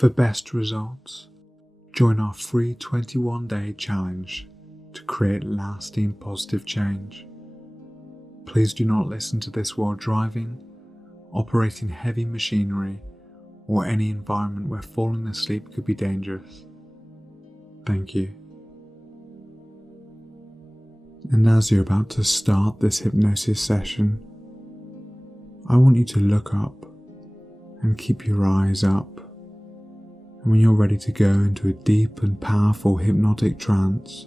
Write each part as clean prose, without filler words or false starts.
For best results, join our free 21-day challenge to create lasting positive change. Please do not listen to this while driving, operating heavy machinery, or any environment where falling asleep could be dangerous. Thank you. And as you're about to start this hypnosis session, I want you to look up and keep your eyes up. And when you're ready to go into a deep and powerful hypnotic trance,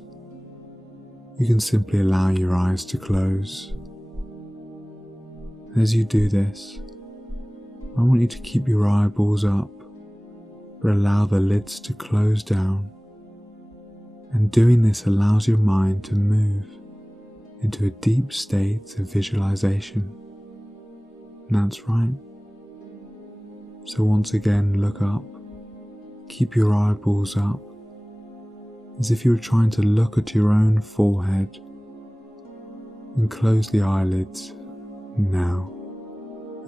you can simply allow your eyes to close. And as you do this, I want you to keep your eyeballs up, but allow the lids to close down. And doing this allows your mind to move into a deep state of visualization. And that's right. So once again, look up, keep your eyeballs up, as if you were trying to look at your own forehead, and close the eyelids now.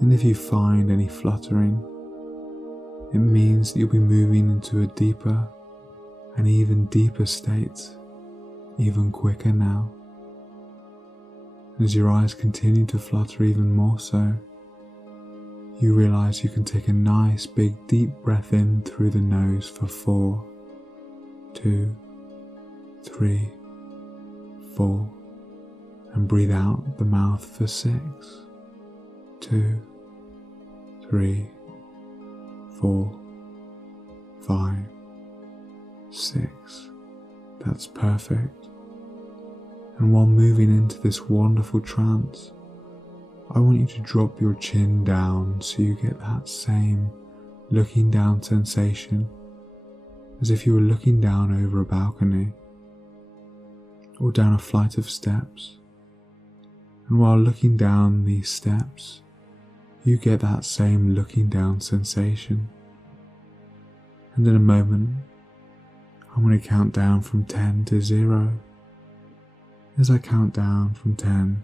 And if you find any fluttering, it means that you'll be moving into a deeper and even deeper state, even quicker now. As your eyes continue to flutter even more so, you realize you can take a nice big deep breath in through the nose for 4, 2, 3, 4, and breathe out the mouth for 6, 2, 3, 4, 5, 6. That's perfect. And while moving into this wonderful trance, I want you to drop your chin down so you get that same looking down sensation, as if you were looking down over a balcony or down a flight of steps. And while looking down these steps, you get that same looking down sensation. And in a moment, I'm going to count down from 10 to 0. As I count down from 10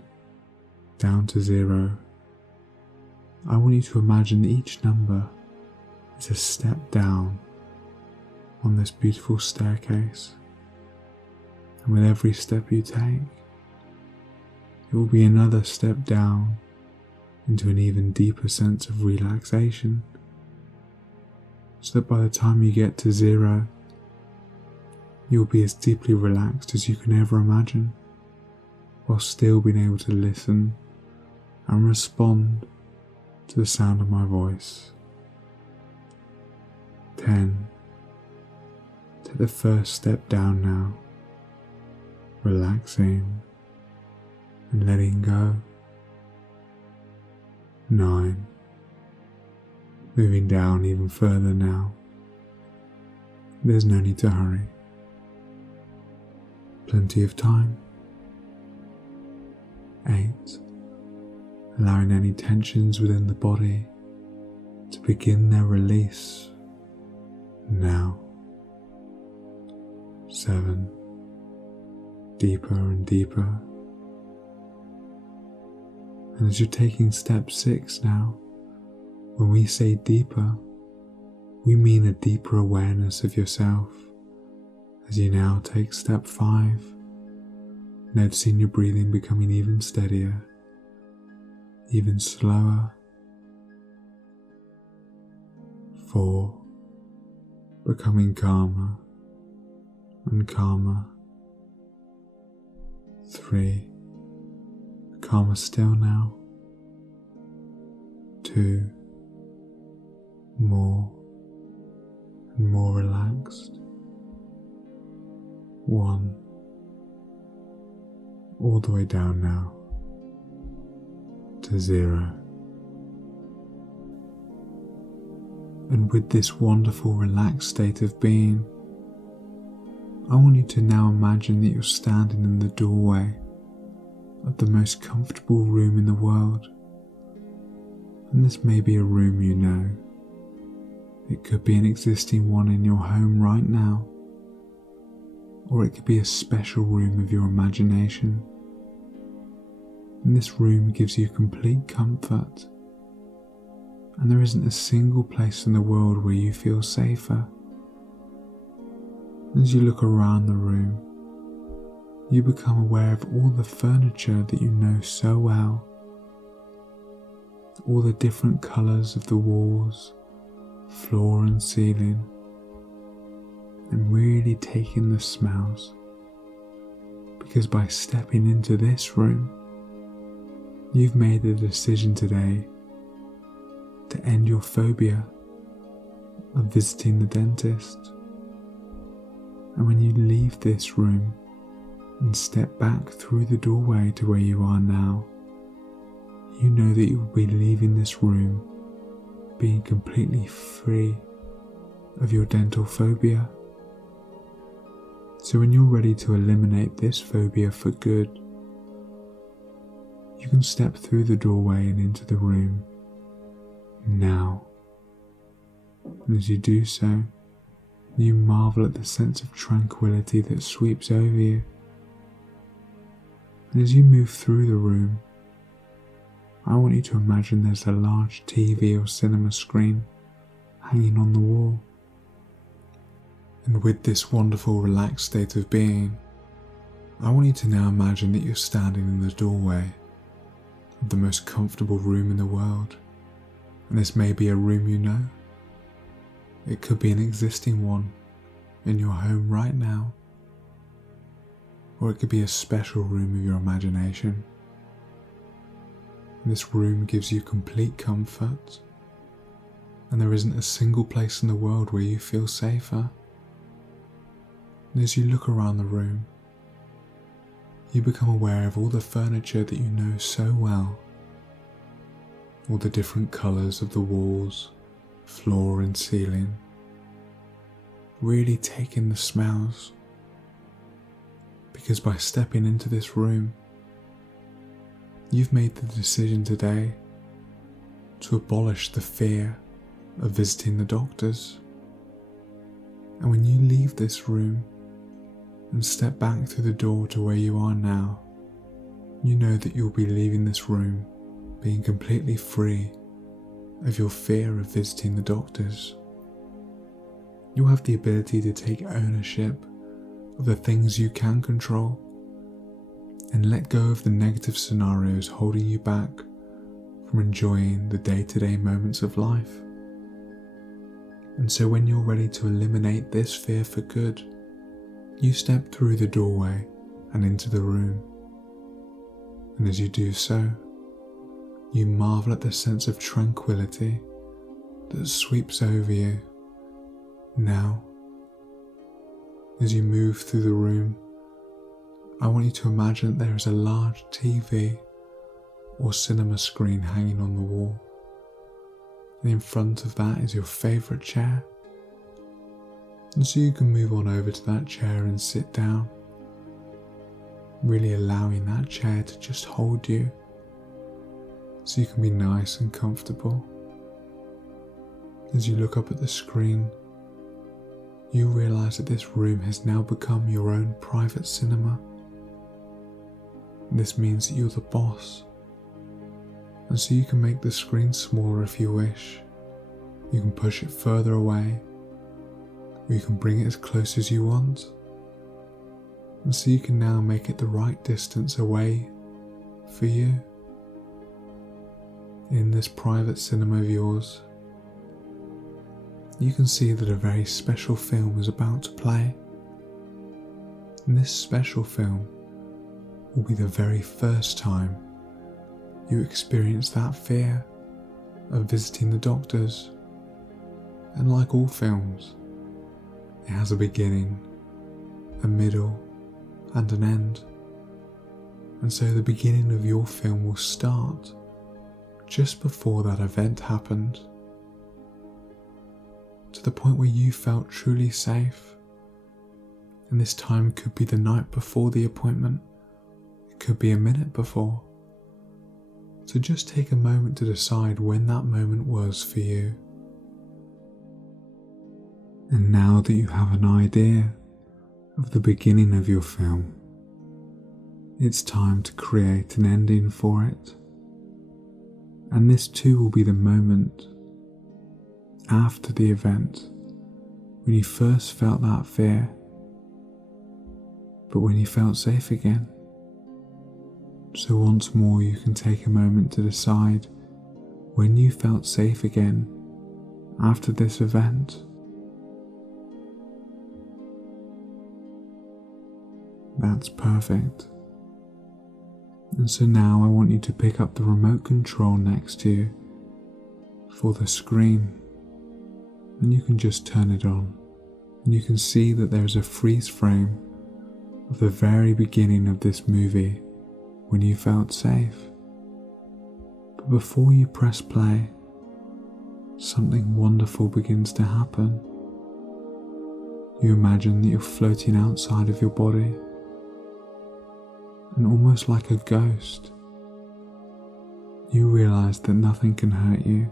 down to 0, I want you to imagine that each number is a step down on this beautiful staircase. And with every step you take, it will be another step down into an even deeper sense of relaxation, so that by the time you get to 0, you'll be as deeply relaxed as you can ever imagine, while still being able to listen and respond to the sound of my voice. 10. Take the first step down now, relaxing and letting go. 9. Moving down even further now. There's no need to hurry. Plenty of time. 8. Allowing any tensions within the body to begin their release now. 7. Deeper and deeper. And as you're taking step 6 now, when we say deeper, we mean a deeper awareness of yourself. As you now take step 5, noticing your breathing becoming even steadier, even slower. 4, becoming calmer and calmer. 3, calmer still now. 2, more and more relaxed. 1, all the way down now to 0. And with this wonderful relaxed state of being, I want you to now imagine that you're standing in the doorway of the most comfortable room in the world. And this may be a room you know. It could be an existing one in your home right now, or it could be a special room of your imagination. And this room gives you complete comfort. and there isn't a single place in the world where you feel safer. As you look around the room, you become aware of all the furniture that you know so well, all the different colours of the walls, floor and ceiling, and really take in the smells, because by stepping into this room, you've made the decision today to end your phobia of visiting the dentist. And when you leave this room and step back through the doorway to where you are now, you know that you will be leaving this room being completely free of your dental phobia. So when you're ready to eliminate this phobia for good, you can step through the doorway and into the room now. And as you do so, you marvel at the sense of tranquility that sweeps over you. And as you move through the room, I want you to imagine there's a large TV or cinema screen hanging on the wall. And with this wonderful relaxed state of being, I want you to now imagine that you're standing in the doorway of the most comfortable room in the world. And this may be a room you know. It could be an existing one in your home right now. Or it could be a special room of your imagination. This room gives you complete comfort, and there isn't a single place in the world where you feel safer. And as you look around the room, you become aware of all the furniture that you know so well, all the different colours of the walls, floor and ceiling, really take in the smells, because by stepping into this room, you've made the decision today to abolish the fear of visiting the doctors. And when you leave this room and step back through the door to where you are now, you know that you'll be leaving this room being completely free of your fear of visiting the doctors. You'll have the ability to take ownership of the things you can control and let go of the negative scenarios holding you back from enjoying the day-to-day moments of life. And so when you're ready to eliminate this fear for good, you step through the doorway and into the room. And as you do so, you marvel at the sense of tranquility that sweeps over you. Now, as you move through the room, I want you to imagine that there is a large TV or cinema screen hanging on the wall. And in front of that is your favourite chair. And so you can move on over to that chair and sit down, really allowing that chair to just hold you so you can be nice and comfortable. As you look up at the screen, you realise that this room has now become your own private cinema. This means that you're the boss, and so you can make the screen smaller if you wish. You can push it further away, or you can bring it as close as you want, and so you can now make it the right distance away for you. In this private cinema of yours, you can see that a very special film is about to play, and this special film will be the very first time you experience that fear of visiting the doctors. And like all films, it has a beginning, a middle, and an end. And so the beginning of your film will start just before that event happened, to the point where you felt truly safe. And this time could be the night before the appointment, it could be a minute before. So just take a moment to decide when that moment was for you. And now that you have an idea of the beginning of your film, it's time to create an ending for it. And this too will be the moment after the event, when you first felt that fear, but when you felt safe again. So once more you can take a moment to decide when you felt safe again after this event. That's perfect. And so now I want you to pick up the remote control next to you for the screen, and you can just turn it on, and you can see that there is a freeze frame of the very beginning of this movie when you felt safe. But before you press play, something wonderful begins to happen. You imagine that you're floating outside of your body, and almost like a ghost, you realize that nothing can hurt you,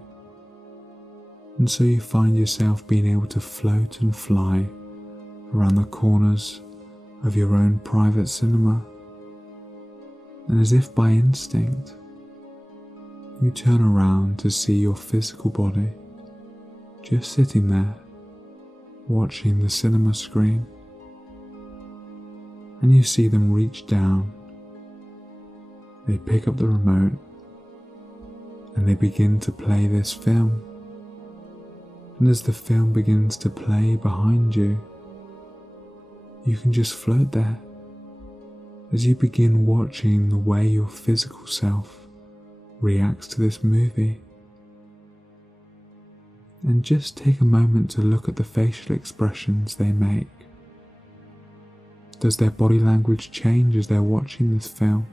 and so you find yourself being able to float and fly around the corners of your own private cinema. And as if by instinct, you turn around to see your physical body just sitting there, watching the cinema screen. And you see them reach down, they pick up the remote, and they begin to play this film. And as the film begins to play behind you, you can just float there as you begin watching the way your physical self reacts to this movie. And just take a moment to look at the facial expressions they make. Does their body language change as they're watching this film?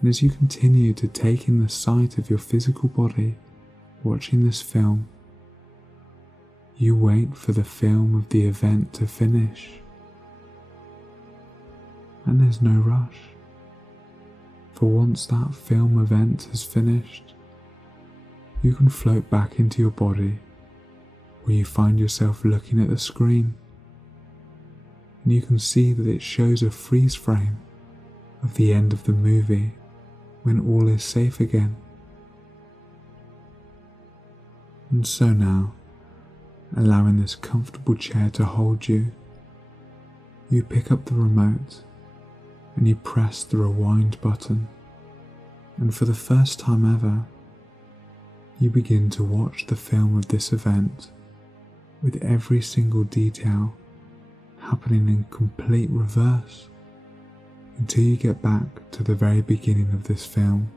And as you continue to take in the sight of your physical body watching this film, you wait for the film of the event to finish. And there's no rush, for once that film event has finished, you can float back into your body where you find yourself looking at the screen, and you can see that it shows a freeze frame of the end of the movie when all is safe again. And so now, allowing this comfortable chair to hold you, you pick up the remote and you press the rewind button, and for the first time ever, you begin to watch the film of this event with every single detail happening in complete reverse until you get back to the very beginning of this film.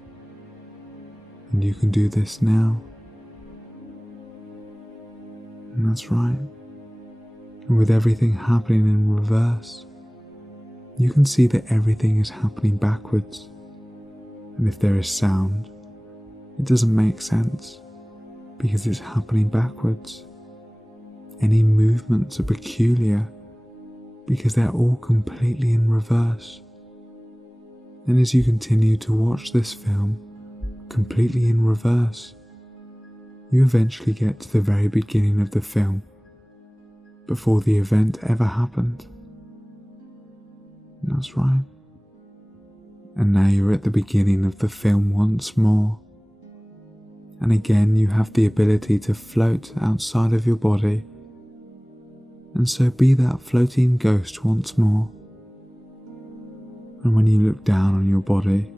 And you can do this now. And that's right. And with everything happening in reverse, you can see that everything is happening backwards. And if there is sound, it doesn't make sense because it's happening backwards. Any movements are peculiar because they're all completely in reverse. And as you continue to watch this film completely in reverse, you eventually get to the very beginning of the film, before the event ever happened. And that's right. And now you're at the beginning of the film once more. And again you have the ability to float outside of your body, and so be that floating ghost once more. And when you look down on your body,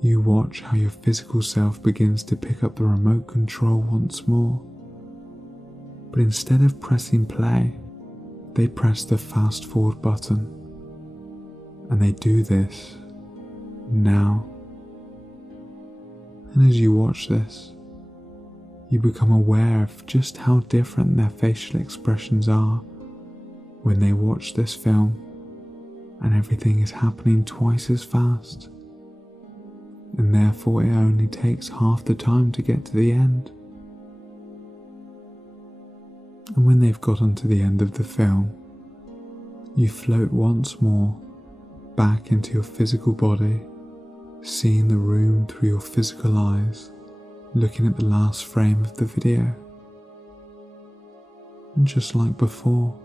you watch how your physical self begins to pick up the remote control once more. But instead of pressing play, they press the fast forward button. And they do this now. And as you watch this, you become aware of just how different their facial expressions are when they watch this film, and everything is happening twice as fast, and therefore it only takes half the time to get to the end. And when they've gotten to the end of the film, you float once more back into your physical body, seeing the room through your physical eyes, looking at the last frame of the video. And just like before,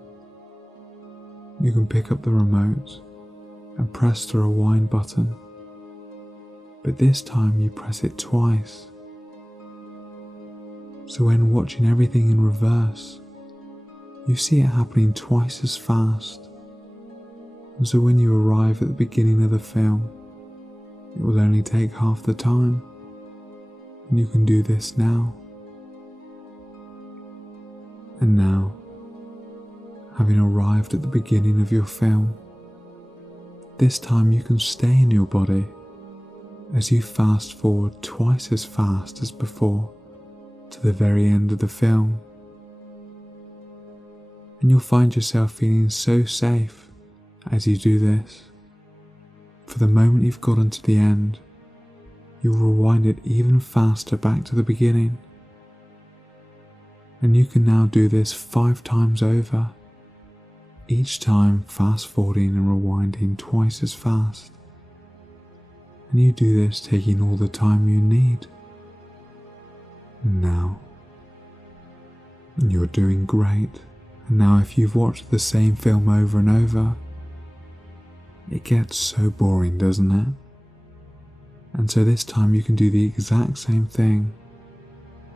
you can pick up the remote and press the rewind button, but this time you press it twice. So when watching everything in reverse, you see it happening twice as fast. And so when you arrive at the beginning of the film, it will only take half the time. And you can do this now. And now, having arrived at the beginning of your film, this time you can stay in your body as you fast forward twice as fast as before to the very end of the film. And you'll find yourself feeling so safe as you do this. For the moment you've gotten to the end, you'll rewind it even faster back to the beginning. And you can now do this 5 times over, each time fast forwarding and rewinding twice as fast. And you do this taking all the time you need. Now, you're doing great. And now if you've watched the same film over and over, it gets so boring, doesn't it? And so this time you can do the exact same thing,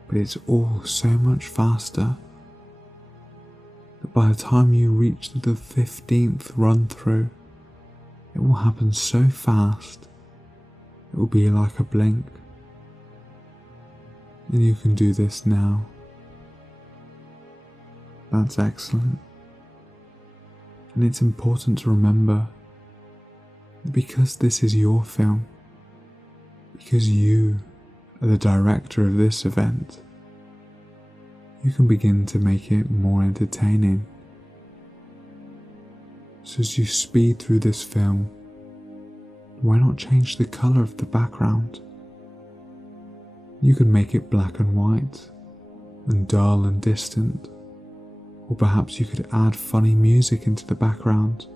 but it's all so much faster that by the time you reach the 15th run through, it will happen so fast, it will be like a blink. And you can do this now. That's excellent. And it's important to remember that because this is your film, because you are the director of this event, you can begin to make it more entertaining. So as you speed through this film, why not change the colour of the background? You could make it black and white, and dull and distant, or perhaps you could add funny music into the background,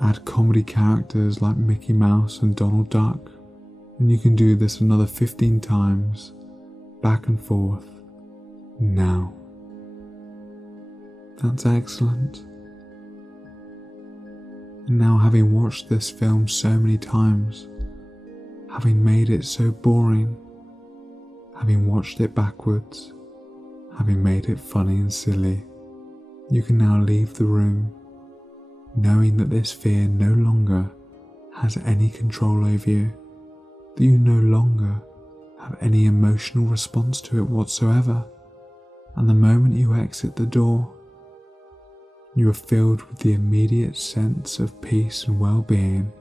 add comedy characters like Mickey Mouse and Donald Duck, and you can do this another 15 times, back and forth, now. That's excellent. And now, having watched this film so many times, having made it so boring, having watched it backwards, having made it funny and silly, you can now leave the room, knowing that this fear no longer has any control over you, that you no longer have any emotional response to it whatsoever, and the moment you exit the door, you are filled with the immediate sense of peace and well-being,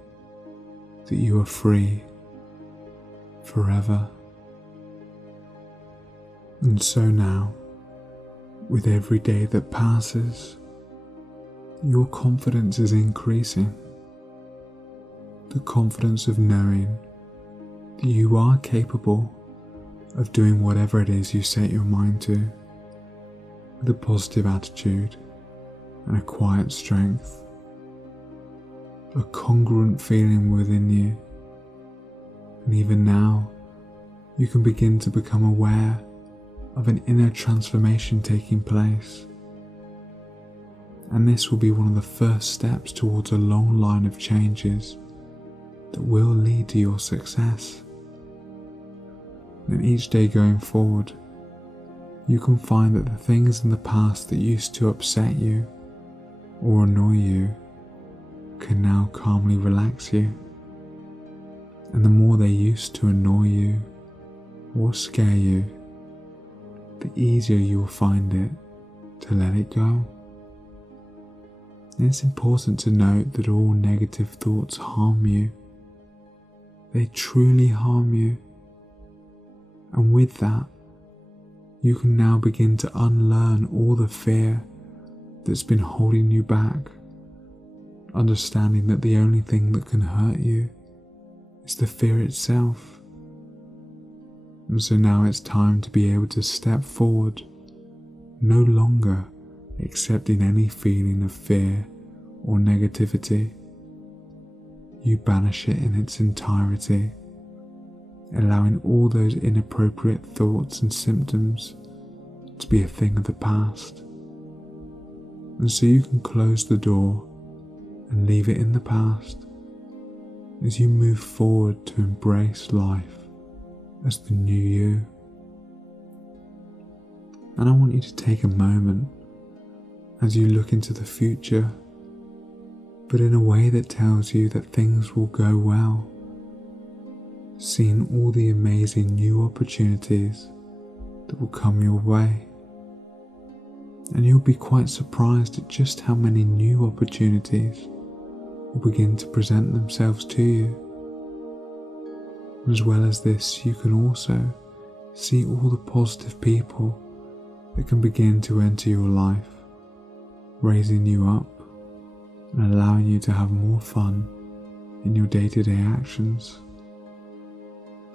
that you are free forever. And so now, with every day that passes, your confidence is increasing. The confidence of knowing that you are capable of doing whatever it is you set your mind to, with a positive attitude and a quiet strength, a congruent feeling within you. And even now, you can begin to become aware of an inner transformation taking place. And this will be one of the first steps towards a long line of changes that will lead to your success. And each day going forward, you can find that the things in the past that used to upset you or annoy you can now calmly relax you. And the more they used to annoy you or scare you, the easier you will find it to let it go. And it's important to note that all negative thoughts harm you. They truly harm you. And with that, you can now begin to unlearn all the fear that's been holding you back, understanding that the only thing that can hurt you is the fear itself. And so now it's time to be able to step forward, no longer accepting any feeling of fear or negativity. You banish it in its entirety, allowing all those inappropriate thoughts and symptoms to be a thing of the past. And so you can close the door and leave it in the past as you move forward to embrace life as the new you. And I want you to take a moment as you look into the future, but in a way that tells you that things will go well, seeing all the amazing new opportunities that will come your way. And you'll be quite surprised at just how many new opportunities will begin to present themselves to you. And as well as this, you can also see all the positive people that can begin to enter your life, raising you up and allowing you to have more fun in your day-to-day actions.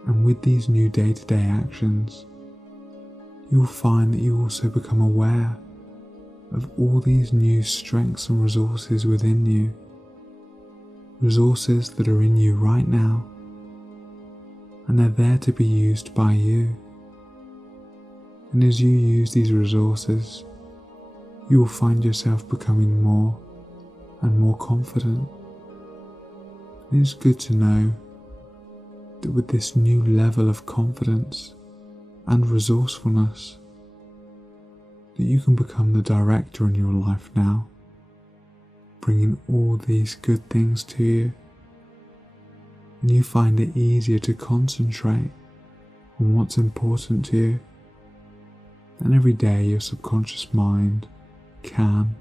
And with these new day-to-day actions, you'll find that you also become aware of all these new strengths and resources within you, resources that are in you right now, and they're there to be used by you. And as you use these resources, you will find yourself becoming more and more confident. And it's good to know that with this new level of confidence and resourcefulness, that you can become the director in your life now, bringing all these good things to you, and you find it easier to concentrate on what's important to you. And every day your subconscious mind can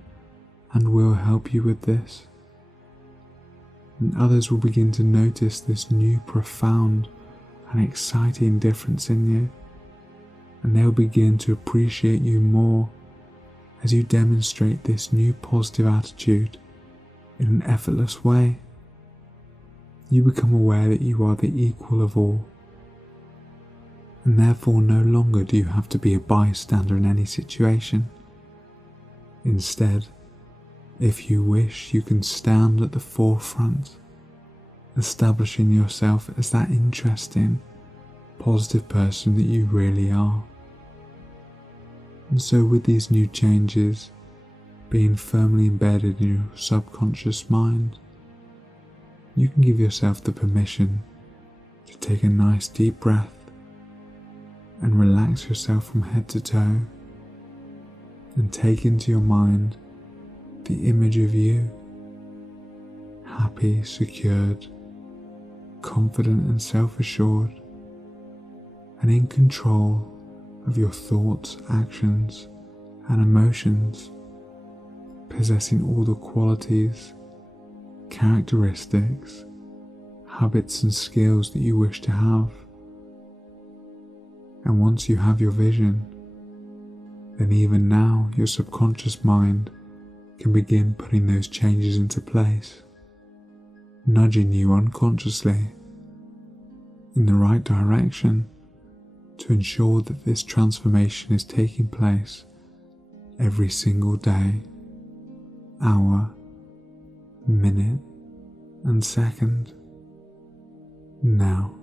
and will help you with this. And others will begin to notice this new profound and exciting difference in you, and they'll begin to appreciate you more as you demonstrate this new positive attitude in an effortless way. You become aware that you are the equal of all, and therefore no longer do you have to be a bystander in any situation. Instead, if you wish, you can stand at the forefront, establishing yourself as that interesting, positive person that you really are. And so with these new changes being firmly embedded in your subconscious mind, you can give yourself the permission to take a nice deep breath and relax yourself from head to toe, and take into your mind the image of you, happy, secured, confident and self-assured, and in control of your thoughts, actions and emotions, possessing all the qualities, characteristics, habits and skills that you wish to have. And once you have your vision, then even now your subconscious mind can begin putting those changes into place, nudging you unconsciously in the right direction to ensure that this transformation is taking place every single day, hour, minute and second, now.